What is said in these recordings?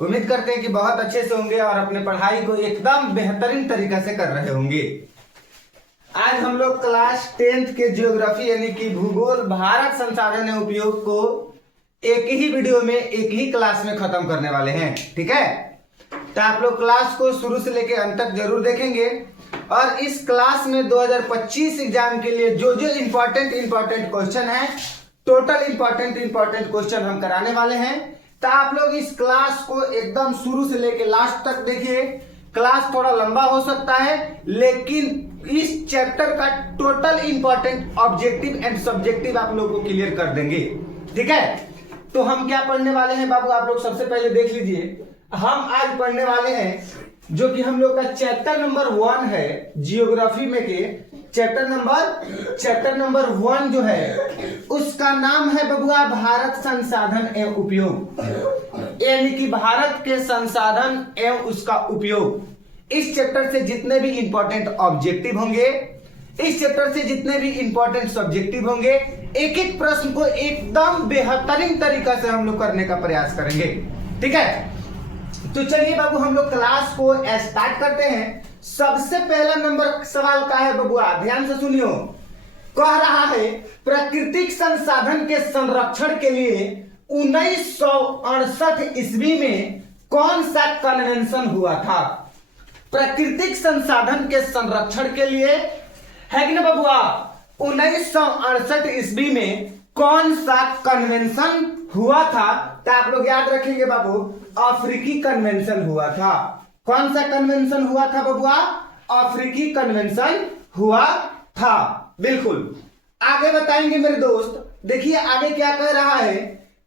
उम्मीद करते हैं कि बहुत अच्छे से होंगे और अपने पढ़ाई को एकदम बेहतरीन तरीका से कर रहे होंगे। आज हम लोग क्लास 10th के ज्योग्राफी यानी कि भूगोल भारत संसाधन एवं उपयोग को एक ही वीडियो में एक ही क्लास में खत्म करने वाले हैं। ठीक है, तो आप लोग क्लास को शुरू से लेकर अंत तक जरूर देखेंगे और इस क्लास में 2025 एग्जाम के लिए जो इंपॉर्टेंट क्वेश्चन है, टोटल इंपॉर्टेंट क्वेश्चन हम कराने वाले हैं। तो आप लोग इस क्लास को एकदम शुरू से लेकर लास्ट तक देखिए। क्लास थोड़ा लंबा हो सकता है लेकिन इस चैप्टर का total important objective and subjective आप लोगों को क्लियर कर देंगे। ठीक है, तो हम क्या पढ़ने वाले हैं बाबू, आप लोग सबसे पहले देख लीजिए। हम आज पढ़ने वाले हैं जो कि हम लोग का चैप्टर नंबर 1 है जियोग्राफी में के चैप्टर नंबर 1 जो है उसका नाम है बबुआ भारत संसाधन एवं उपयोग, यानी कि भारत के संसाधन एवं उसका उपयोग। इस चैप्टर से जितने भी इंपॉर्टेंट ऑब्जेक्टिव होंगे, इस चैप्टर से जितने भी इंपॉर्टेंट सब्जेक्टिव होंगे, एक एक प्रश्न को एकदम बेहतरीन तरीका से हम लोग करने का प्रयास करेंगे। ठीक है, तो चलिए बाबू हम लोग क्लास को स्टार्ट करते हैं। सबसे पहला नंबर सवाल का है बबुआ, ध्यान से सुनियो। कह रहा है प्राकृतिक संसाधन के संरक्षण के लिए 1968 ईस्वी में कौन सा कन्वेंशन हुआ था? प्राकृतिक संसाधन के संरक्षण के लिए है कि ना बबुआ, 1968 ईस्वी में कौन सा कन्वेंशन हुआ था? तो आप लोग याद रखेंगे बाबू, अफ्रीकी कन्वेंशन हुआ था। कौन सा कन्वेंशन हुआ था बबुआ? अफ्रीकी कन्वेंशन हुआ था, बिल्कुल। आगे बताएंगे मेरे दोस्त, देखिए आगे क्या कह रहा है।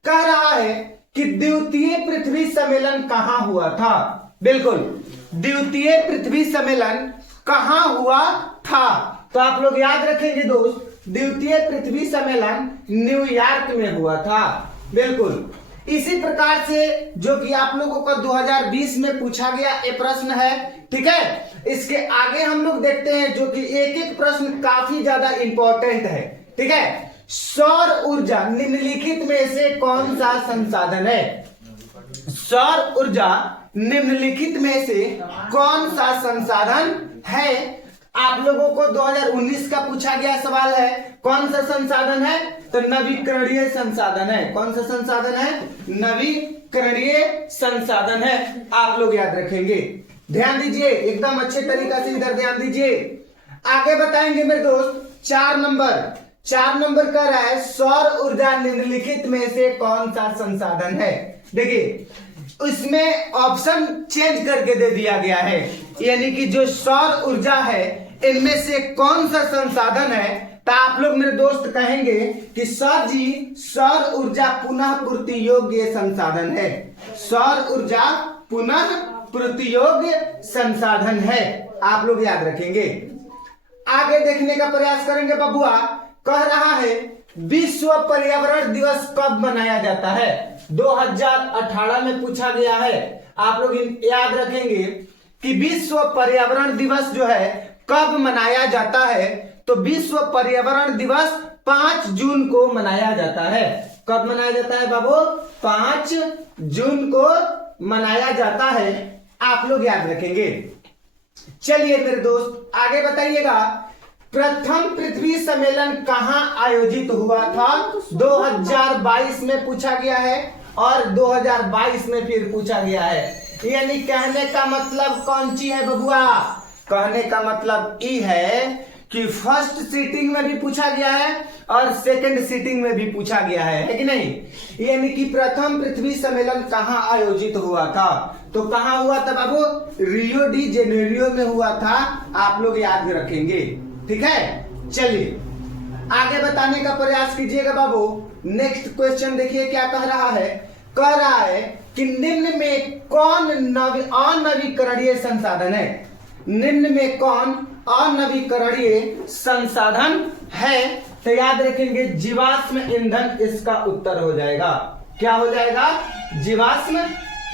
कह रहा है कि द्वितीय पृथ्वी सम्मेलन कहां हुआ था? बिल्कुल, द्वितीय पृथ्वी सम्मेलन कहां हुआ था? तो आप लोग याद रखेंगे दोस्त, द्वितीय पृथ्वी सम्मेलन न्यूयॉर्क में हुआ था, बिल्कुल। इसी प्रकार से जो कि आप लोगों का 2020 में पूछा गया ये प्रश्न है। ठीक है, इसके आगे हम लोग देखते हैं जो कि एक एक प्रश्न काफी ज्यादा इंपॉर्टेंट है। ठीक है, सौर ऊर्जा निम्नलिखित में से कौन सा संसाधन है? सौर ऊर्जा निम्नलिखित में से कौन सा संसाधन है? आप लोगों को 2019 का पूछा गया सवाल है, कौन सा संसाधन है? तो नवीकरणीय संसाधन है। कौन सा संसाधन है? नवीकरणीय संसाधन है। आप लोग याद रखेंगे, ध्यान दीजिए एकदम अच्छे तरीका से, इधर ध्यान दीजिए। आगे बताएंगे मेरे दोस्त, 4 नंबर कह रहा है सौर ऊर्जा निम्नलिखित में से कौन सा संसाधन है? देखिए इसमें ऑप्शन चेंज करके दे दिया गया है, यानी कि जो सौर ऊर्जा है इनमें से कौन सा संसाधन है? तो आप लोग मेरे दोस्त कहेंगे कि सर जी सौर ऊर्जा पुनः पूर्ति योग्य संसाधन है। सौर ऊर्जा पुनः पूर्ति योग्य संसाधन है, आप लोग याद रखेंगे। आगे देखने का प्रयास करेंगे बबुआ। कह रहा है विश्व पर्यावरण दिवस कब मनाया जाता है? 2018 में पूछा गया है। आप लोग याद रखेंगे कि विश्व पर्यावरण दिवस जो है कब मनाया जाता है? तो विश्व पर्यावरण दिवस 5 जून को मनाया जाता है। कब मनाया जाता है बाबू? 5 जून को मनाया जाता है, आप लोग याद रखेंगे। चलिए मेरे दोस्त आगे बताइएगा, प्रथम पृथ्वी सम्मेलन कहां आयोजित हुआ था? 2022 में पूछा गया है और 2022 में फिर पूछा गया है। यानी कहने का मतलब कौन सी है बबुआ? कहने का मतलब ये है कि फर्स्ट सीटिंग में भी पूछा गया है और सेकंड सीटिंग में भी पूछा गया है कि नहीं? यानी कि प्रथम पृथ्वी सम्मेलन कहां आयोजित हुआ था? तो कहां हुआ था बाबू? रियो डी जेनेरियो में हुआ था, आप लोग याद रखेंगे। ठीक है, चलिए आगे बताने का प्रयास कीजिएगा बाबू। नेक्स्ट क्वेश्चन देखिए क्या कह रहा है। कह रहा है कि निम्न में कौन अनवीकरणीय संसाधन है? निम्न में कौन अनवीकरणीय संसाधन है? तो याद रखेंगे जीवाश्म ईंधन इसका उत्तर हो जाएगा। क्या हो जाएगा? जीवाश्म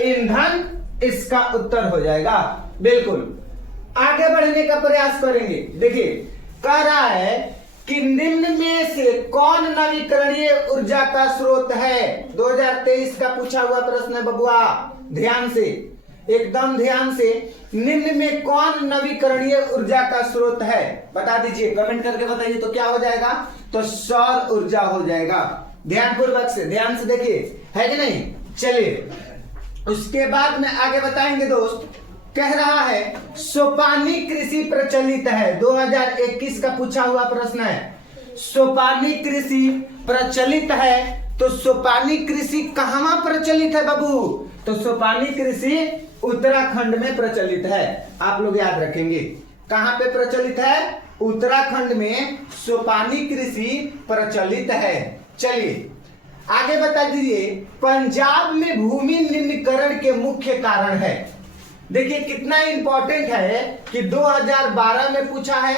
ईंधन इसका उत्तर हो जाएगा, बिल्कुल। आगे बढ़ने का प्रयास करेंगे। देखिए कह रहा है कि निम्न में से कौन नवीकरणीय ऊर्जा का स्रोत है। 2023 का पूछा हुआ प्रश्न है बबुआ, ध्यान से, एकदम ध्यान से। निम्न में कौन नवीकरणीय ऊर्जा का स्रोत है, बता दीजिए, कमेंट करके बताइए। तो क्या हो जाएगा, तो सौर ऊर्जा हो जाएगा। ध्यानपूर्वक से, ध्यान से देखिए, है कि नहीं। चलिए उसके बाद में आगे बताएंगे दोस्त। कह रहा है सोपानी कृषि प्रचलित है। 2021 का पूछा हुआ प्रश्न है। सोपानी कृषि प्रचलित है, तो सोपानी कृषि कहां प्रचलित है बाबू, तो सोपानी कृषि उत्तराखंड में प्रचलित है। आप लोग याद रखेंगे, कहां पे प्रचलित है, उत्तराखंड में सोपानी कृषि प्रचलित है। चलिए आगे बता दीजिए, पंजाब में भूमि निम्नीकरण के मुख्य कारण है। देखिए कितना इंपॉर्टेंट है कि 2012 में पूछा है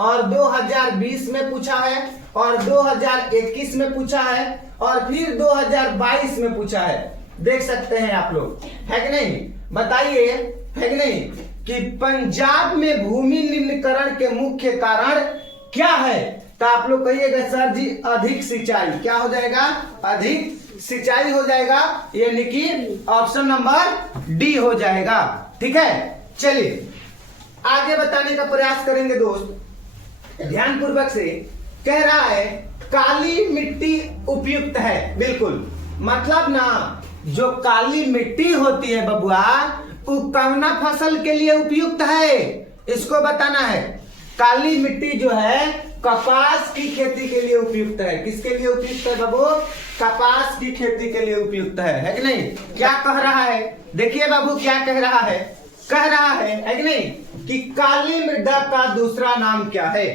और 2020 में पूछा है और 2021 में पूछा है और फिर 2022 में पूछा है। देख सकते हैं आप लोग, है कि नहीं, बताइए, है कि नहीं, कि पंजाब में भूमि निम्नीकरण के मुख्य कारण क्या है। तो आप लोग कहिएगा सर जी अधिक सिंचाई। क्या हो जाएगा, अधिक सिंचाई हो जाएगा, यानी कि ऑप्शन नंबर डी हो जाएगा। ठीक है, चलिए आगे बताने का प्रयास करेंगे दोस्त, ध्यानपूर्वक से। कह रहा है काली मिट्टी उपयुक्त है। बिल्कुल, मतलब ना जो काली मिट्टी होती है बबुआ, वो कौना फसल के लिए उपयुक्त है, इसको बताना है। काली मिट्टी जो है कपास की खेती के लिए उपयुक्त है। किसके लिए उपयुक्त है बाबू, कपास की खेती के लिए उपयुक्त है कि नहीं। क्या कह रहा है, देखिए बाबू क्या कह रहा है, कह रहा है कि नहीं, कि काली मृदा का दूसरा नाम क्या है।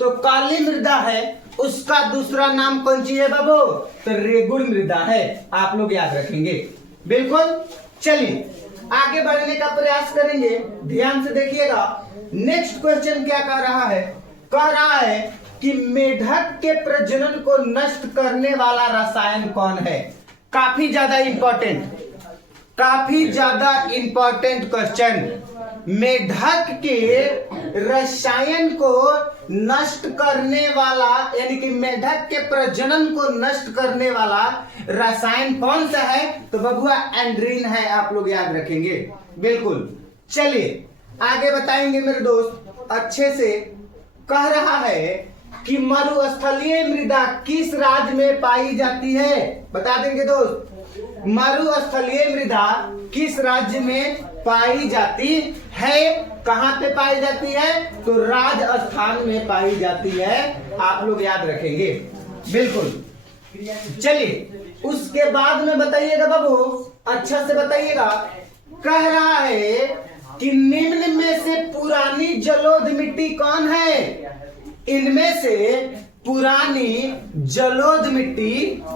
तो काली मृदा है, उसका दूसरा नाम कौन सी है बाबू, तो रेगुड़ मृदा है। आप लोग याद रखेंगे, बिल्कुल। चलिए आगे बढ़ने का प्रयास करेंगे, ध्यान से देखिएगा। नेक्स्ट क्वेश्चन क्या कह रहा है, कह रहा है कि मेढक के प्रजनन को नष्ट करने वाला रसायन कौन है। काफी ज्यादा इंपॉर्टेंट, काफी ज्यादा इंपॉर्टेंट क्वेश्चन। मेढक के रसायन को नष्ट करने वाला, यानी कि मेढक के प्रजनन को नष्ट करने वाला रसायन कौन सा है, तो बबुआ एंड्रीन है। आप लोग याद रखेंगे, बिल्कुल। चलिए आगे बताएंगे मेरे दोस्त अच्छे से। कह रहा है कि मरुस्थलीय मृदा किस राज्य में पाई जाती है, बता देंगे दोस्त। मरुस्थलीय मृदा किस राज्य में पाई जाती है, कहां पे पाई जाती है, तो राजस्थान में पाई जाती है। आप लोग याद रखेंगे, बिल्कुल। चलिए उसके बाद में बताइएगा बाबू, अच्छा से बताइएगा। कह रहा है कि निम्न में से पुरानी जलोढ़ मिट्टी कौन है। इनमें से पुरानी जलोढ़ मिट्टी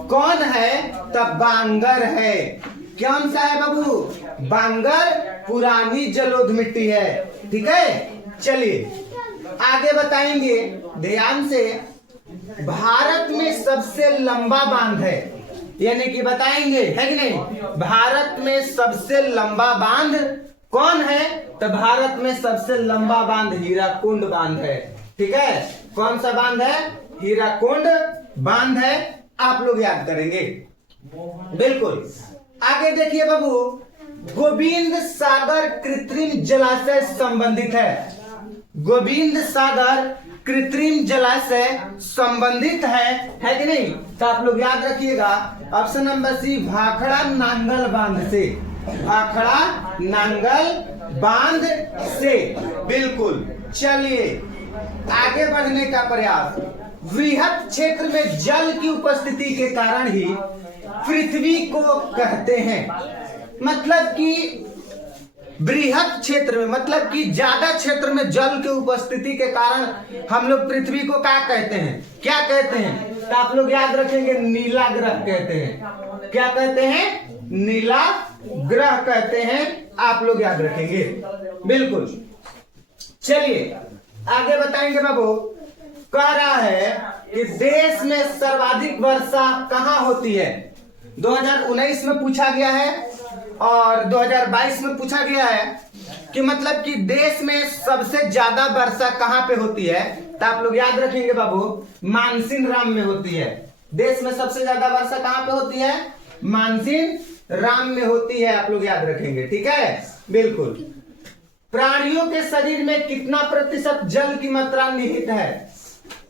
कौन है, तब बांगर है। कौन सा है बाबू, बांगर पुरानी जलोढ़ मिट्टी है। ठीक है, चलिए आगे बताएंगे ध्यान से। भारत में सबसे लंबा बांध है, यानी कि बताएंगे, है कि नहीं, भारत में सबसे लंबा बांध कौन है, तो भारत में सबसे लंबा बांध हीराकुंड बांध है। ठीक है, कौन सा बांध है, हीराकुंड बांध है। आप लोग याद करेंगे, बिल्कुल। आगे देखिए बाबू, गोविंद सागर कृत्रिम जलाशय संबंधित है। गोविंद सागर कृत्रिम जलाशय संबंधित है कि नहीं, तो आप लोग याद रखिएगा option number C, Bhakra Nangal बांध से। भाखड़ा नांगल बांध से, बिल्कुल। चलिए आगे बढ़ने का प्रयास। वृहद क्षेत्र में जल की उपस्थिति के कारण ही पृथ्वी को कहते हैं। मतलब कि बृहद क्षेत्र में, मतलब कि ज्यादा क्षेत्र में जल की उपस्थिति के कारण हम लोग पृथ्वी को क्या कहते हैं, क्या कहते हैं, तो आप लोग याद रखेंगे नीला ग्रह कहते हैं। क्या कहते हैं, नीला ग्रह कहते हैं। आप लोग याद रखेंगे, बिल्कुल। चलिए आगे बताएंगे बाबू। कह रहा है कि देश में सर्वाधिक वर्षा कहां होती है। 2019 में पूछा गया है और 2022 में पूछा गया है। कि मतलब कि देश में सबसे ज्यादा वर्षा कहां पे होती है, तो आप लोग याद रखेंगे बाबू, मानसीन राम में होती है। देश में सबसे ज्यादा वर्षा कहां पे होती है, मानसीन राम में होती है, आप लोग याद रखेंगे। ठीक है, बिल्कुल। प्राणियों के शरीर में कितना प्रतिशत जल की मात्रा निहित है,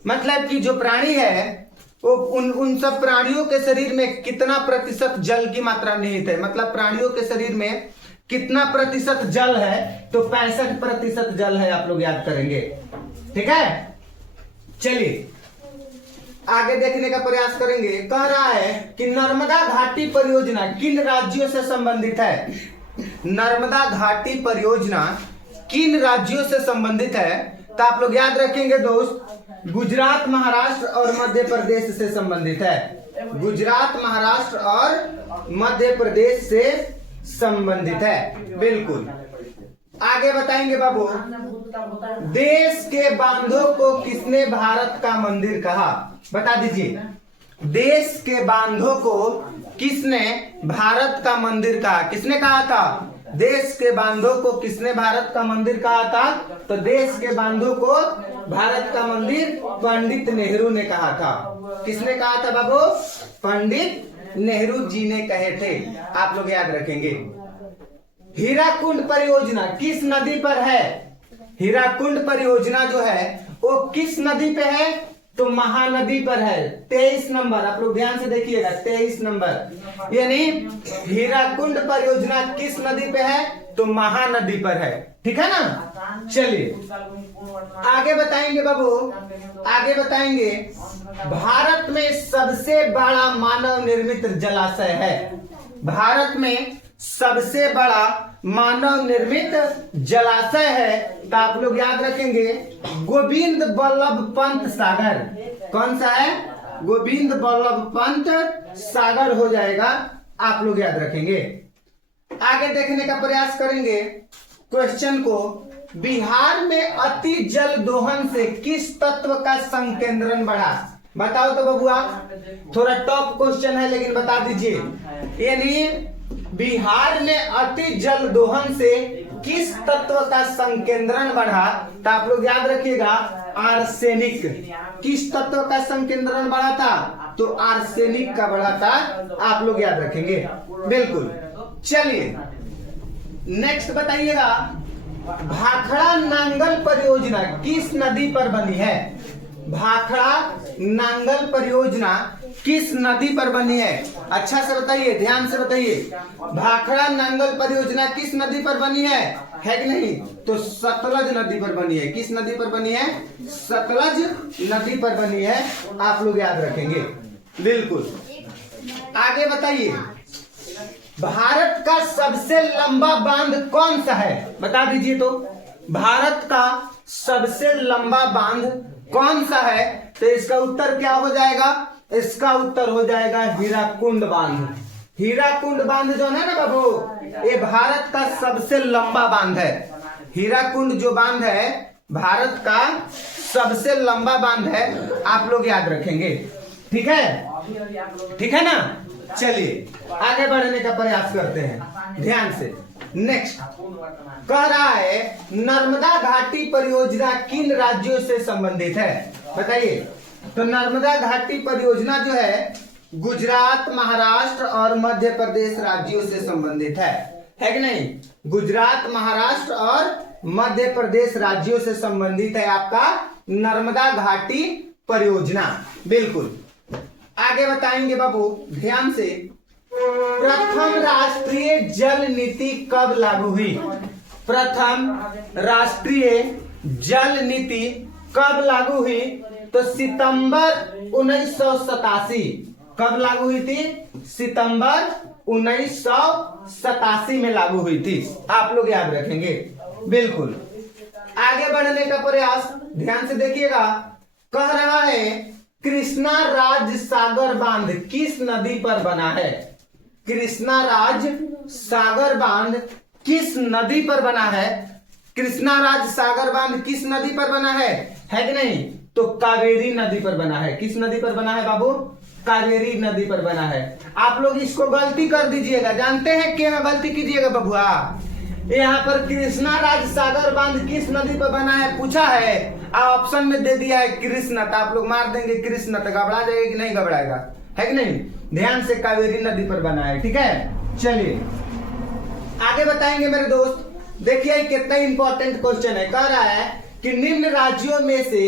मतलब कि जो प्राणी है वो उन सब प्राणियों के शरीर में कितना प्रतिशत जल की मात्रा निहित है, मतलब प्राणियों के शरीर में कितना प्रतिशत जल है, तो 65% जल है, आप लोग याद करेंगे। ठीक है, चलिए आगे देखने का प्रयास करेंगे। कह रहा है कि नर्मदा घाटी परियोजना किन राज्यों से संबंधित है, नर्मदा घाटी परियोजना किन राज्यों से संबंधित है, तो आप लोग याद रखेंगे दोस्त, गुजरात, महाराष्ट्र और मध्य प्रदेश से संबंधित है। गुजरात, महाराष्ट्र और मध्य प्रदेश से संबंधित है, बिल्कुल। आगे बताएंगे बाबू, देश के बांधों को किसने भारत का मंदिर कहा, बता दीजिए। देश के बांधों को किसने भारत का मंदिर कहा, किसने कहा था, देश के बांधों को किसने भारत का मंदिर कहा था, तो देश के बांधों को भारत का मंदिर पंडित नेहरू ने कहा था। किसने कहा था बाबू, पंडित नेहरू जी ने कहे थे, आप लोग याद रखेंगे। हीराकुंड परियोजना किस नदी पर है, हीराकुंड परियोजना जो है वो किस नदी पे है, तो महानदी पर है। 23 नंबर, आप लोग ध्यान से देखिएगा, 23 नंबर, यानी हीराकुंड परियोजना किस नदी पे है, तो महानदी पर है। ठीक है ना, चलिए आगे बताएंगे बाबू, आगे बताएंगे। भारत में सबसे बड़ा मानव निर्मित जलाशय है, भारत में सबसे बड़ा मानव निर्मित जलाशय है, तो आप लोग याद रखेंगे गोविंद बल्लभ पंत सागर। कौन सा है, गोविंद बल्लभ पंत सागर हो जाएगा, आप लोग याद रखेंगे। आगे देखने का प्रयास करेंगे क्वेश्चन को। बिहार में अति जल दोहन से किस तत्व का संकेंद्रण बढ़ा, बताओ तो बबुआ, थोड़ा टॉप क्वेश्चन है लेकिन बता दीजिए। यानी बिहार में अति जल दोहन से किस तत्व का संकेंद्रण बढ़ा, तो आप लोग याद रखिएगा आर्सेनिक। किस तत्व का संकेंद्रण बढ़ा था, तो आर्सेनिक का बढ़ा था, आप लोग याद रखेंगे, बिल्कुल। चलिए नेक्स्ट बताइएगा, भाखड़ा नांगल परियोजना किस नदी पर बनी है, भाखड़ा नांगल परियोजना किस नदी पर बनी है, अच्छा से बताइए, ध्यान से बताइए। भाखड़ा नांगल परियोजना किस नदी पर बनी है कि नहीं, तो सतलज नदी पर बनी है। किस नदी पर बनी है, सतलज नदी पर बनी है, आप लोग याद रखेंगे, बिल्कुल। आगे बताइए, भारत का सबसे लंबा बांध कौन सा है, बता दीजिए तो। भारत का सबसे लंबा बांध कौन सा है, तो इसका उत्तर क्या हो जाएगा, इसका उत्तर हो जाएगा हीराकुंड बांध। हीराकुंड बांध जो है ना बाबू, ये भारत का सबसे लंबा बांध है। हीराकुंड जो बांध है भारत का सबसे लंबा बांध है, आप लोग याद रखेंगे। ठीक है, ठीक है ना। चलिए आगे बढ़ने का प्रयास करते हैं ध्यान से। नेक्स्ट कह रहा है नर्मदा घाटी परियोजना किन राज्यों से संबंधित है, बताइए। तो नर्मदा घाटी परियोजना जो है गुजरात, महाराष्ट्र और मध्य प्रदेश राज्यों से संबंधित है कि नहीं। गुजरात, महाराष्ट्र और मध्य प्रदेश राज्यों से संबंधित है आपका नर्मदा घाटी परियोजना, बिल्कुल। आगे बताएंगे बाबू ध्यान से, प्रथम राष्ट्रीय जल नीति कब लागू हुई, प्रथम राष्ट्रीय जल नीति कब लागू हुई, तो सितंबर 1987। कब लागू हुई थी, सितंबर 1987 में लागू हुई थी, आप लोग याद रखेंगे, बिल्कुल। आगे बढ़ने का प्रयास ध्यान से देखिएगा। कह रहा है कृष्णा राज सागर बांध किस नदी पर बना है, कृष्णा राज सागर बांध किस नदी पर बना है, कृष्णा राज सागर बांध किस नदी पर बना है कि नहीं, तो कावेरी नदी पर बना है। किस नदी पर बना है बाबू, कावेरी नदी पर बना है। आप लोग इसको गलती कर दीजिएगा, जानते हैं क्या गलती कीजिएगा बबुआ, यहाँ पर कृष्णा राज सागर बांध किस नदी पर बना है पूछा है, ऑप्शन में दे दिया है कृष्णा, तो आप लोग मार देंगे कृष्णा, तो घबरा जाएगा कि नहीं घबराएगा, है कि नहीं। ध्यान से कावेरी नदी पर बना है, ठीक है। चलिए आगे बताएंगे मेरे दोस्त। देखिए कितना इंपॉर्टेंट क्वेश्चन है। कह रहा है कि निम्न राज्यों में से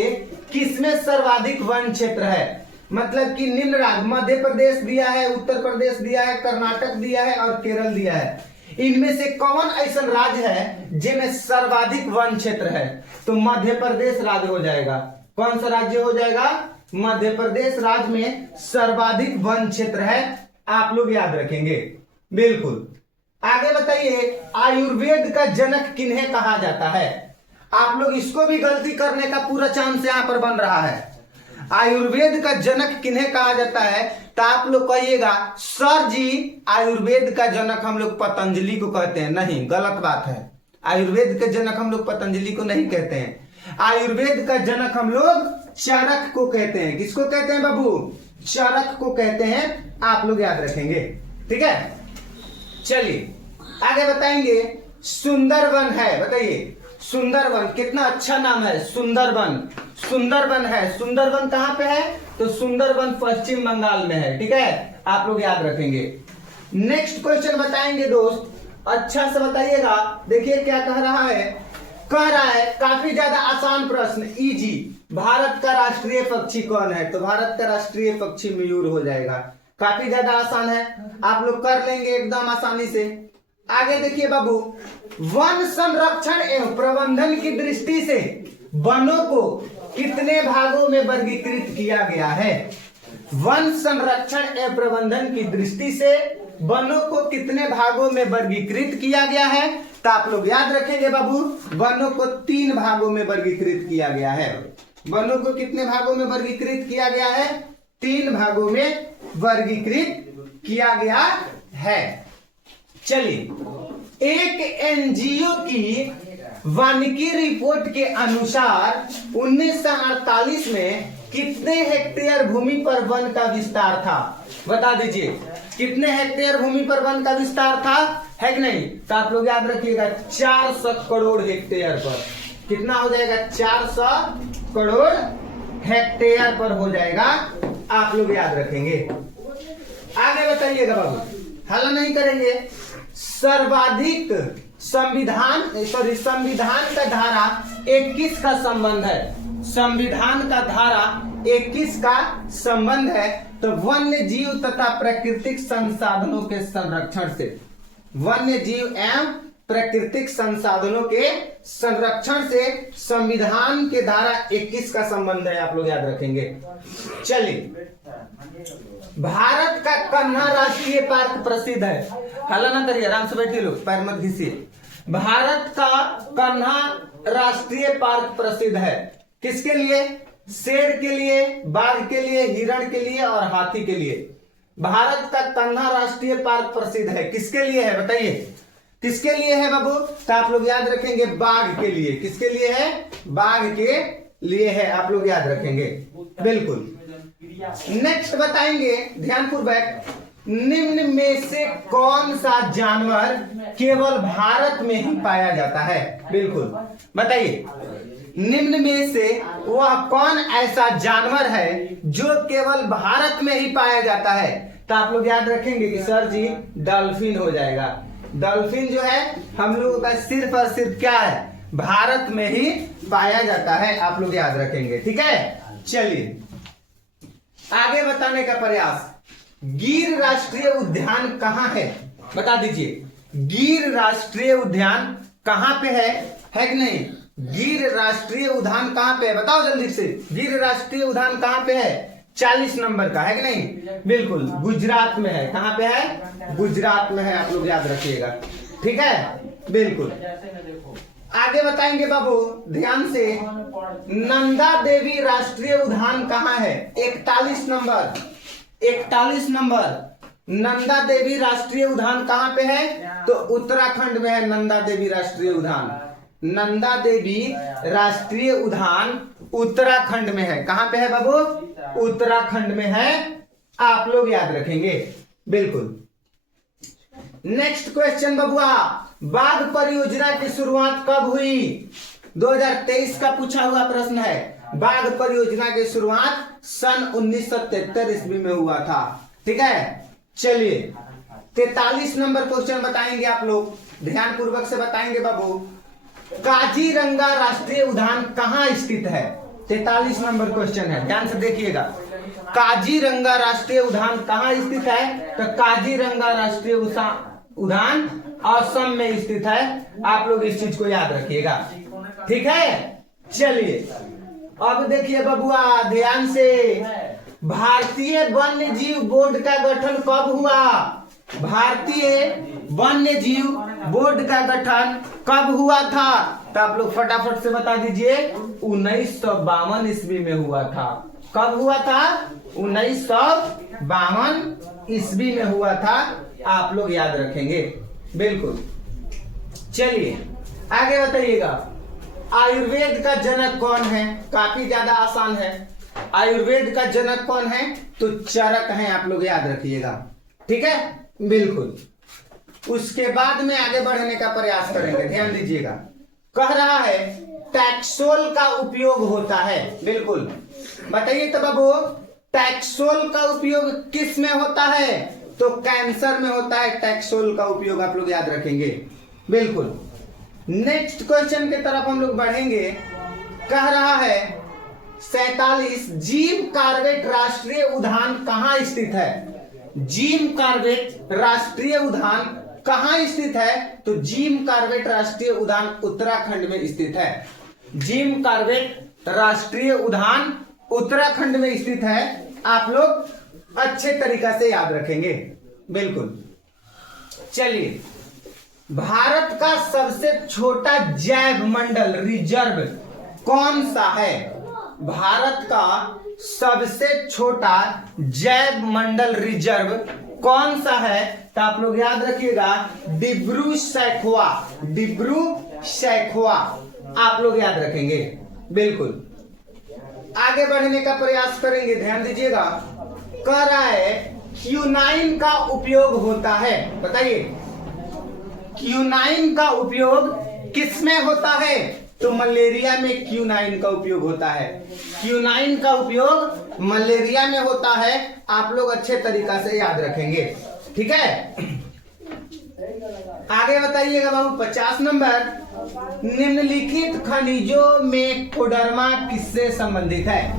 किसमें सर्वाधिक वन क्षेत्र है। मतलब कि निम्न राज्य, मध्य प्रदेश दिया है, उत्तर प्रदेश दिया है, कर्नाटक दिया है और केरल दिया है। इनमें से कौन ऐसा राज्य है जिनमें सर्वाधिक वन क्षेत्र है, तो मध्य प्रदेश राज्य हो जाएगा। कौन सा राज्य हो जाएगा, मध्य प्रदेश राज्य में सर्वाधिक वन क्षेत्र है, आप लोग याद रखेंगे बिल्कुल। आगे बताइए आयुर्वेद का जनक किन्हें कहा जाता है। आप लोग इसको भी गलती करने का पूरा चांस यहां पर बन रहा है। आयुर्वेद का जनक किन्हें कहा जाता है, तो आप लोग कहिएगा सर जी आयुर्वेद का जनक हम लोग पतंजलि को कहते हैं। नहीं, गलत बात है। आयुर्वेद के जनक हम लोग पतंजलि को नहीं कहते हैं। आयुर्वेद का जनक हम लोग चरक को कहते हैं। किसको कहते हैं बाबू, चरक को कहते हैं, आप लोग याद रखेंगे, ठीक है। चलिए आगे बताएंगे सुंदरवन है। बताइए सुंदरवन कितना अच्छा नाम है, सुंदरवन। सुंदरवन है, सुंदरवन कहां पे है, तो सुंदरवन पश्चिम बंगाल में है, ठीक है, आप लोग याद रखेंगे। नेक्स्ट क्वेश्चन बताएंगे दोस्त, अच्छा से बताइएगा। देखिए क्या कह रहा है, कह रहा है काफी ज्यादा आसान प्रश्न, इजी। भारत का राष्ट्रीय पक्षी कौन है, तो भारत का राष्ट्रीय पक्षी मयूर हो जाएगा। काफी ज्यादा आसान है, आप लोग कर लेंगे एकदम आसानी से। आगे देखिए बाबू, वन संरक्षण एवं प्रबंधन की दृष्टि से वनों को कितने भागों में वर्गीकृत किया गया है। वन संरक्षण एवं प्रबंधन की दृष्टि से वनों को कितने भागों में वर्गीकृत किया गया है, तो आप लोग याद रखेंगे बाबू, वनों को 3 भागों में वर्गीकृत किया गया है। वनों को कितने भागों में वर्गीकृत किया गया है, 3 भागों में वर्गीकृत किया गया है। चलिए एक एनजीओ की वानिकी रिपोर्ट के अनुसार 1948 में कितने हेक्टेयर भूमि पर वन का विस्तार था, बता दीजिए। कितने हेक्टेयर भूमि पर वन का विस्तार था, है कि नहीं, तो आप लोग याद रखिएगा 400 करोड़ हेक्टेयर पर। कितना हो जाएगा, 400 करोड़ हेक्टेयर पर हो जाएगा, आप लोग याद रखेंगे। आगे बताइएगा बाबू, हल नहीं करेंगे। सर्वाधिक संविधान का धारा 21 का संबंध है। संविधान का धारा 21 का संबंध है, तो वन्य जीव तथा प्राकृतिक संसाधनों के संरक्षण से, वन्य जीव एवं प्राकृतिक संसाधनों के संरक्षण से संविधान के धारा 21 का संबंध है, आप लोग याद रखेंगे। चलिए भारत का कन्हा राष्ट्रीय पार्क प्रसिद्ध है। हल्ला ना करिए, आराम से बैठिए लोग, पैर मत घिसिए। भारत का कन्हा राष्ट्रीय पार्क प्रसिद्ध है किसके लिए, शेर के लिए, बाघ के लिए, हिरण के लिए और हाथी के लिए। भारत का कन्हा राष्ट्रीय पार्क प्रसिद्ध है किसके लिए है, बताइए किसके लिए है बाबू, तो आप लोग याद रखेंगे बाघ के लिए। किसके लिए है, बाघ के लिए है, आप लोग याद रखेंगे बिल्कुल। नेक्स्ट बताएंगे ध्यानपूर्वक, निम्न में से कौन सा जानवर केवल भारत में ही पाया जाता है, बिल्कुल बताइए। निम्न में से वह कौन ऐसा जानवर है जो केवल भारत में ही पाया जाता है, तो आप लोग याद रखेंगे कि सर जी डॉल्फिन हो जाएगा। डॉल्फिन जो है हम लोगों का सिर्फ और सिर्फ क्या है, भारत में ही पाया जाता है, आप लोग याद रखेंगे, ठीक है। चलिए आगे बताने का प्रयास, गिर राष्ट्रीय उद्यान कहाँ है, बता दीजिए। गिर राष्ट्रीय उद्यान कहाँ पे है कि नहीं, गिर राष्ट्रीय उद्यान कहाँ पे है, बताओ जल्दी से। गिर राष्ट्रीय उद्यान कहाँ पे है, 40 नंबर का है कि नहीं, बिल्कुल गुजरात में है। कहाँ पे है, गुजरात में है, आप लोग याद रखिएगा, ठीक है बिल्कुल। आगे बताएंगे बाबू ध्यान से, नंदा देवी राष्ट्रीय उद्यान कहाँ है, 41 नंबर। 41 नंबर नंदा देवी राष्ट्रीय उद्यान कहाँ पे है, तो उत्तराखंड में है नंदा देवी राष्ट्रीय उद्यान। नंदा देवी राष्ट्रीय उद्यान उत्तराखंड में है। कहाँ पे है बाबू, उत्तराखंड में है, आप लोग याद रखेंगे बिल्कुल। नेक्स्ट क्वेश्चन बबुआ, बाघ परियोजना की शुरुआत कब हुई? 2023 का पूछा हुआ प्रश्न है। बाघ परियोजना की शुरुआत सन 1973 ईस्वी में हुआ था। ठीक है, चलिए 43 नंबर क्वेश्चन बताएंगे आप लोग, ध्यान पूर्वक से बताएंगे बाबू। काजीरंगा राष्ट्रीय उद्यान कहाँ स्थित है? 43 नंबर क्वेश्चन है, ध्यान से देखिएगा। काजीरंगा राष्ट्रीय उद्यान कहाँ स्थित है? तो काजीरंगा राष्ट्रीय उद्यान असम में स्थित है। आप लोग इस चीज को याद रखिएगा, ठीक है। चलिए अब देखिए बबुआ ध्यान से, भारतीय वन्य जीव बोर्ड का गठन कब हुआ? भारतीय वन्य जीव बोर्ड का गठन कब हुआ था? तो आप लोग फटाफट से बता दीजिए। 1952 ईस्वी में हुआ था। कब हुआ था? 1952 ईस्वी में हुआ था। आप लोग याद रखेंगे, बिल्कुल। चलिए आगे बताइएगा, आयुर्वेद का जनक कौन है? काफी ज्यादा आसान है। आयुर्वेद का जनक कौन है? तो चरक है, आप लोग याद रखिएगा, ठीक है, बिल्कुल। उसके बाद में आगे बढ़ने का प्रयास करेंगे, ध्यान दीजिएगा। कह रहा है टैक्सोल का उपयोग होता है, बिल्कुल बताइए तो बाबू, टैक्सोल का उपयोग किस में होता है? तो कैंसर में होता है टैक्सोल का उपयोग, आप लोग याद रखेंगे, बिल्कुल। नेक्स्ट क्वेश्चन की तरफ हम लोग बढ़ेंगे। कह रहा है 47, जिम कॉर्बेट राष्ट्रीय उद्यान कहाँ स्थित है? जिम कॉर्बेट राष्ट्रीय उद्यान कहाँ स्थित है? तो जिम कॉर्बेट राष्ट्रीय उद्यान उत्तराखंड में स्थित है। जिम कॉर्बेट राष्ट्रीय उद्यान उत्तराखंड में स्थित है। आप लोग अच्छे तरीका से याद रखेंगे, बिल्कुल। चलिए, भारत का सबसे छोटा जैव मंडल रिजर्व कौन सा है? भारत का सबसे छोटा जैव मंडल रिजर्व कौन सा है? तो आप लोग याद रखिएगा, डिब्रू सैखोवा। डिब्रू सैखोवा आप लोग याद रखेंगे, बिल्कुल। आगे बढ़ने का प्रयास करेंगे, ध्यान दीजिएगा। कह रहा है क्यूनाइन का उपयोग होता है, बताइए क्यूनाइन का उपयोग किसमें होता है? तो मलेरिया में क्यूनाइन का उपयोग होता है। क्यूनाइन का उपयोग मलेरिया में होता है। आप लोग अच्छे तरीका से याद रखेंगे, ठीक है। आगे बताइएगा बाबू 50 नंबर, निम्नलिखित खनिजों में कोडरमा किससे संबंधित है?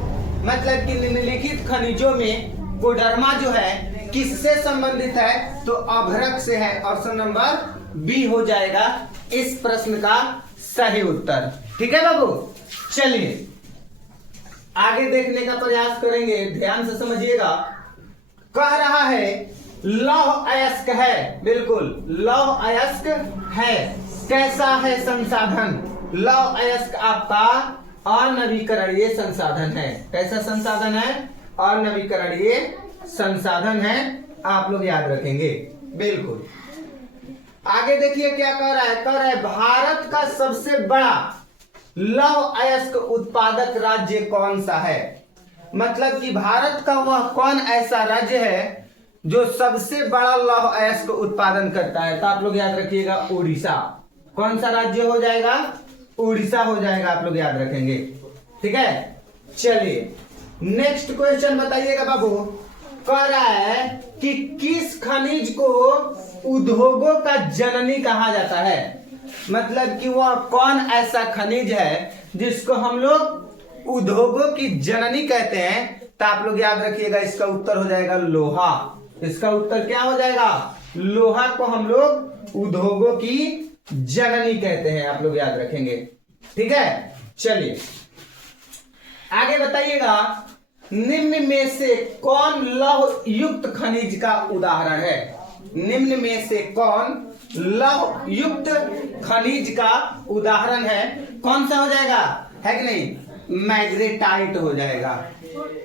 मतलब कि निम्नलिखित खनिजों में कोडरमा जो है किससे संबंधित है? तो अभ्रक से है। ऑप्शन नंबर बी हो जाएगा इस प्रश्न का सही उत्तर, ठीक है बाबू। चलिए आगे देखने का प्रयास करेंगे, ध्यान से समझिएगा। कह रहा है लौह अयस्क है, बिल्कुल लौह अयस्क है। कैसा है संसाधन? लौह अयस्क आपका अनवीकरणीय संसाधन है। कैसा संसाधन है? अनवीकरणीय संसाधन है, आप लोग याद रखेंगे, बिल्कुल। आगे देखिए क्या कह रहा है। कह रहा है भारत का सबसे बड़ा लौह अयस्क उत्पादक राज्य कौन सा है? मतलब कि भारत का वह कौन ऐसा राज्य है जो सबसे बड़ा लौह अयस्क उत्पादन करता है? तो आप लोग याद रखिएगा उड़ीसा। कौन सा राज्य हो जाएगा? उड़ीसा हो जाएगा, आप लोग याद रखेंगे, ठीक है। चलिए नेक्स्ट क्वेश्चन बताइएगा बाबू। कह रहा है कि किस खनिज को उद्योगों का जननी कहा जाता है? मतलब कि वह कौन ऐसा खनिज है जिसको हम लोग उद्योगों की जननी कहते हैं? तो आप लोग याद रखिएगा, इसका उत्तर हो जाएगा लोहा। इसका उत्तर क्या हो जाएगा? लोहा को हम लोग उद्योगों की जननी कहते हैं, आप लोग याद रखेंगे, ठीक है। चलिए आगे बताइएगा, निम्न में से कौन लौह युक्त खनिज का उदाहरण है? निम्न में से कौन लौह युक्त खनिज का उदाहरण है? कौन सा हो जाएगा? है कि नहीं? मैग्नेटाइट हो जाएगा।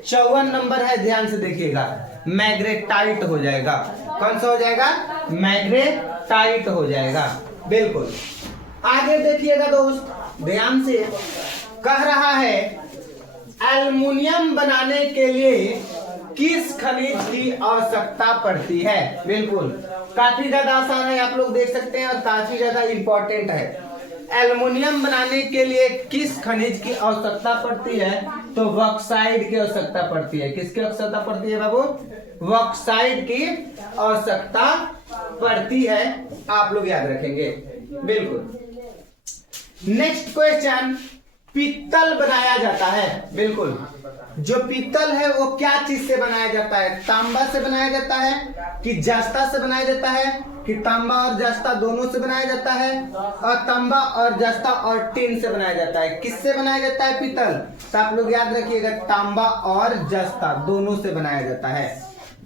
54 नंबर है, ध्यान से देखिएगा, मैग्नेटाइट हो जाएगा। कौन सा हो जाएगा? मैग्नेटाइट हो जाएगा, बिल्कुल। आगे देखिएगा दोस्त, ध्यान से। कह रहा है एल्युमिनियम बनाने के लिए किस खनिज की आवश्यकता पड़ती है? बिल्कुल काफी ज्यादा आसान है, आप लोग देख सकते हैं, और काफी ज्यादा इंपॉर्टेंट है। एल्युमिनियम बनाने के लिए किस खनिज की आवश्यकता पड़ती है? तो बॉक्साइट की आवश्यकता पड़ती है। किसकी आवश्यकता पड़ती है बाबू? बॉक्साइट की आवश्यकता पड़ती है, आप लोग याद रखेंगे बिल्कुल। नेक्स्ट क्वेश्चन, पीतल बनाया जाता है, बिल्कुल। जो पीतल है वो क्या चीज से बनाया जाता है? तांबा से बनाया जाता है कि जस्ता से बनाया जाता है कि तांबा और जस्ता दोनों से बनाया जाता है? और तांबा और जस्ता और टिन से बनाया जाता है। किससे बनाया जाता है पीतल? तो आप लोग याद रखिएगा, तांबा और जस्ता दोनों से बनाया जाता है।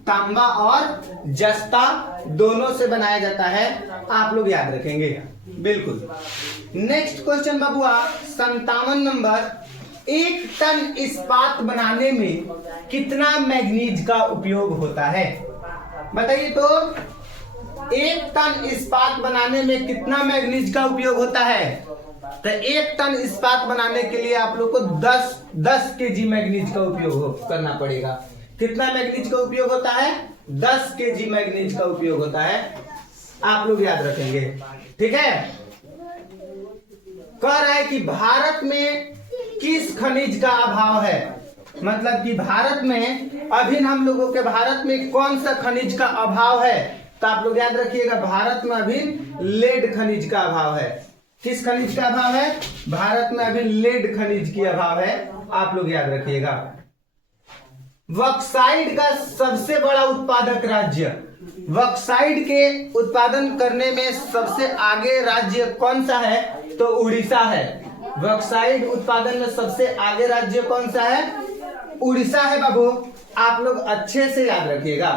तांबा और जस्ता दोनों से बनाया जाता है, आप लोग याद रखेंगे बिल्कुल। नेक्स्ट क्वेश्चन बाबुआ 57 नंबर, 1 टन इस्पात बनाने में कितना मैग्नीज का उपयोग होता है? बताइए तो, 1 टन इस्पात बनाने में कितना मैग्नीज का उपयोग होता है? तो 1 टन इस्पात बनाने के लिए आप लोग को 10 केजी मैग्नीज का उपयोग करना पड़ेगा। कितना मैग्नीज का उपयोग होता है? 10 केजी मैग्नीज का उपयोग होता है, आप लोग याद रखेंगे, ठीक है। कह रहा है कि भारत में किस खनिज का अभाव है? मतलब कि भारत में अभी हम लोगों के भारत में कौन सा खनिज का अभाव है? तो आप लोग याद रखिएगा, भारत में अभी लेड खनिज का अभाव है। किस खनिज का अभाव है? भारत में अभी लेड खनिज की अभाव है, आप लोग याद रखिएगा। बॉक्साइट का सबसे बड़ा उत्पादक राज्य, बॉक्साइट के उत्पादन करने में सबसे आगे राज्य कौन सा है? तो उड़ीसा है। बॉक्साइट उत्पादन में सबसे आगे राज्य कौन सा है? उड़ीसा है बाबू, आप लोग अच्छे से याद रखिएगा।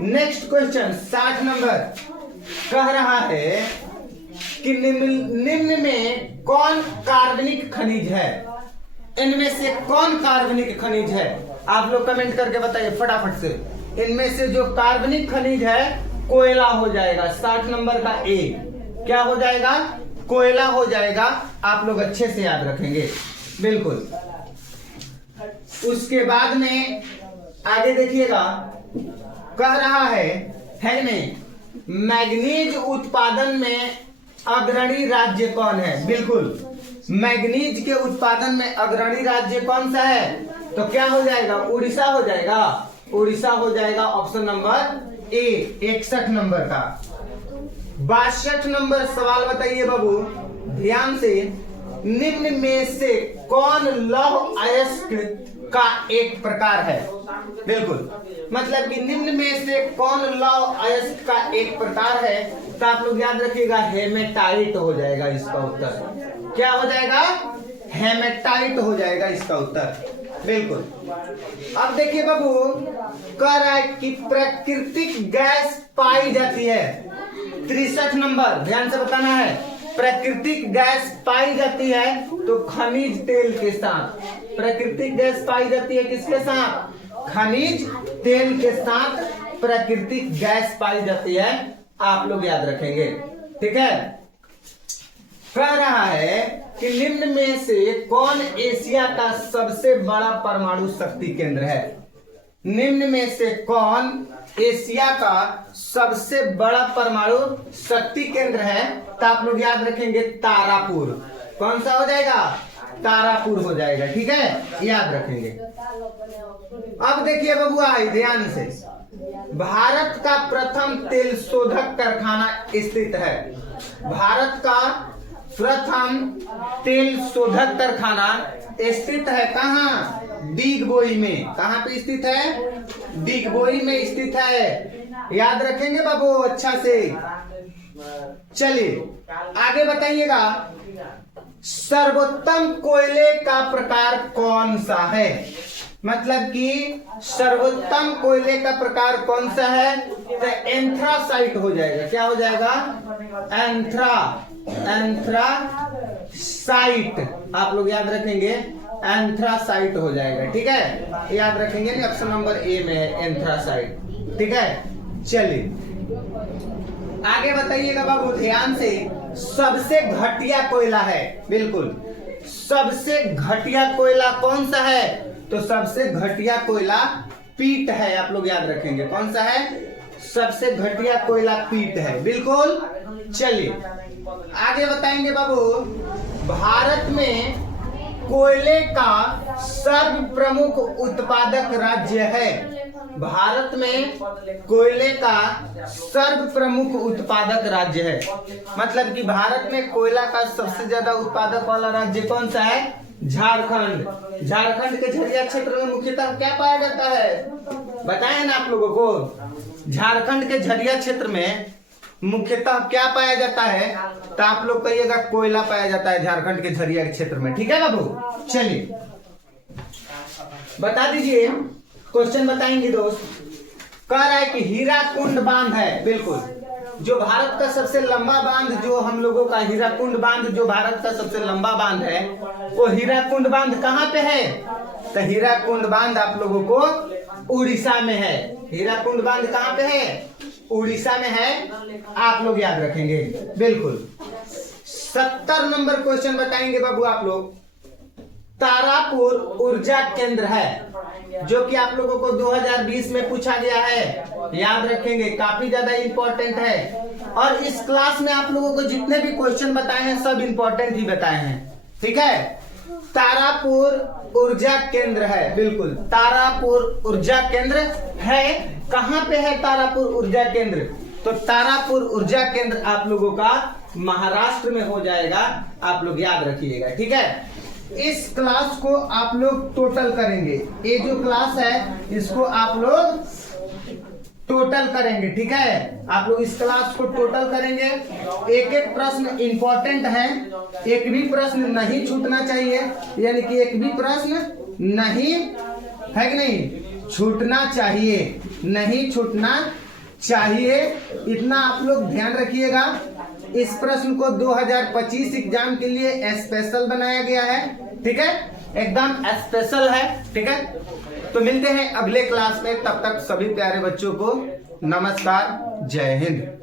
नेक्स्ट क्वेश्चन 60 नंबर कह रहा है कि निम्न में कौन कार्बनिक खनिज है? इनमें से कौन कार्बनिक खनिज है? आप लोग कमेंट करके बताइए फटाफट से। इनमें से जो कार्बनिक खनिज है, कोयला हो जाएगा। 60 नंबर का ए क्या हो जाएगा? कोयला हो जाएगा, आप लोग अच्छे से याद रखेंगे बिल्कुल। उसके बाद में आगे देखिएगा, कह रहा है नहीं, मैग्नीज उत्पादन में अग्रणी राज्य कौन है? बिल्कुल, मैग्नीज के उत्पादन में अग्रणी राज्य कौन सा है? तो क्या हो जाएगा? उड़ीसा हो जाएगा। उड़ीसा हो जाएगा ऑप्शन नंबर ए। 61 नंबर का 62 नंबर सवाल बताइए बाबू ध्यान से, निम्न में से कौन लौह अयस्क का एक प्रकार है? बिल्कुल, मतलब कि निम्न में से कौन लौह अयस्क का एक प्रकार है? तो आप लोग याद रखिएगा, हेमेटाइट हो जाएगा इसका उत्तर। क्या हो जाएगा? हेमेटाइट हो जाएगा इसका उत्तर बिल्कुल। अब देखिए बाबू, कह रहा है कि प्राकृतिक गैस पाई जाती है। 63 नंबर ध्यान से बताना है, प्राकृतिक गैस पाई जाती है तो खनिज तेल के साथ। प्राकृतिक गैस पाई जाती है किसके साथ? खनिज तेल के साथ प्राकृतिक गैस पाई जाती है, आप लोग याद रखेंगे, ठीक है। कह रहा है कि निम्न में से कौन एशिया का सबसे बड़ा परमाणु शक्ति केंद्र है? निम्न में से कौन एशिया का सबसे बड़ा परमाणु शक्ति केंद्र है? तो आप लोग याद रखेंगे, तारापुर। कौन सा हो जाएगा? तारापुर हो जाएगा, ठीक है, याद रखेंगे। अब देखिए बबुआ ध्यान से, भारत का प्रथम तेल शोधक कारखाना स्थित है। भारत का प्रथम तेल शोधक कारखाना स्थित है कहाँ? डिगबोई में। कहाँ पे स्थित है? डिगबोई में स्थित है, याद रखेंगे बाबू अच्छा से। चलिए आगे बताइएगा, सर्वोत्तम कोयले का प्रकार कौन सा है? मतलब कि सर्वोत्तम कोयले का प्रकार कौन सा है? तो एंथ्रासाइट हो जाएगा। क्या हो जाएगा? एंथ्रासाइट, आप लोग याद रखेंगे, एंथ्रासाइट हो जाएगा, ठीक है, याद रखेंगे। नहीं, ऑप्शन नंबर ए में है एंथ्रासाइट, ठीक है। चलिए आगे बताइएगा बाबू ध्यान से, सबसे घटिया कोयला है। बिल्कुल, सबसे घटिया कोयला कौन सा है? तो सबसे घटिया कोयला पीट है, आप लोग याद रखेंगे। कौन सा है? सबसे घटिया कोयला पीट है। बिल्कुल। चलिए आगे बताएंगे बाबू, भारत में कोयले का सर्व प्रमुख उत्पादक राज्य है। भारत में कोयले का सर्व प्रमुख उत्पादक राज्य है, मतलब कि भारत में कोयला का सबसे ज्यादा उत्पादक वाला राज्य कौन सा है? झारखंड। झारखंड के झरिया क्षेत्र में मुख्यतः क्या पाया जाता है? बताएं ना आप लोगों को। झारखंड के झरिया क्षेत्र में मुख्यतः क्या पाया जाता है? तो आप लोग कहिएगा कोयला पाया जाता है झारखंड के झरिया क्षेत्र में। ठीक है बाबू। चलिए बता दीजिए, क्वेश्चन बताएंगे दोस्त। कह रहा है कि हीराकुंड बांध है। बिल्कुल। जो भारत का सबसे लंबा बांध, जो हम लोगों का हीराकुंड बांध, जो भारत का सबसे लंबा बांध है, वो हीराकुंड बांध कहाँ पे है? तो हीराकुंड बांध आप लोगों को उड़ीसा में है। हीराकुंड बांध कहाँ पे है? उड़ीसा में है। आप लोग याद रखेंगे। बिल्कुल। 70 नंबर क्वेश्चन बताएंगे बाबू आप लोग। तारापुर ऊर्जा केंद्र है, जो कि आप लोगों को 2020 में पूछा गया है। याद रखेंगे, काफी ज्यादा इंपॉर्टेंट है। और इस क्लास में आप लोगों को जितने भी क्वेश्चन बताए हैं सब इंपॉर्टेंट ही बताए हैं। ठीक है। तारापुर ऊर्जा केंद्र है। बिल्कुल। तारापुर ऊर्जा केंद्र है। कहाँ पे है तारापुर ऊर्जा केंद्र? तो तारापुर ऊर्जा केंद्र आप लोगों का महाराष्ट्र में हो जाएगा। आप लोग याद रखिएगा। ठीक है। इस क्लास को आप लोग टोटल करेंगे। ये जो क्लास है इसको आप लोग टोटल करेंगे। ठीक है। आप लोग इस क्लास को टोटल करेंगे। एक एक प्रश्न इंपॉर्टेंट है, एक भी प्रश्न नहीं छूटना चाहिए, यानी कि एक भी प्रश्न नहीं है कि नहीं छूटना चाहिए, नहीं छूटना चाहिए। इतना आप लोग ध्यान रखिएगा। इस प्रश्न को 2025 एग्जाम के लिए स्पेशल बनाया गया है। ठीक है, एकदम स्पेशल है। ठीक है। तो मिलते हैं अगले क्लास में। तब तक सभी प्यारे बच्चों को नमस्कार, जय हिंद।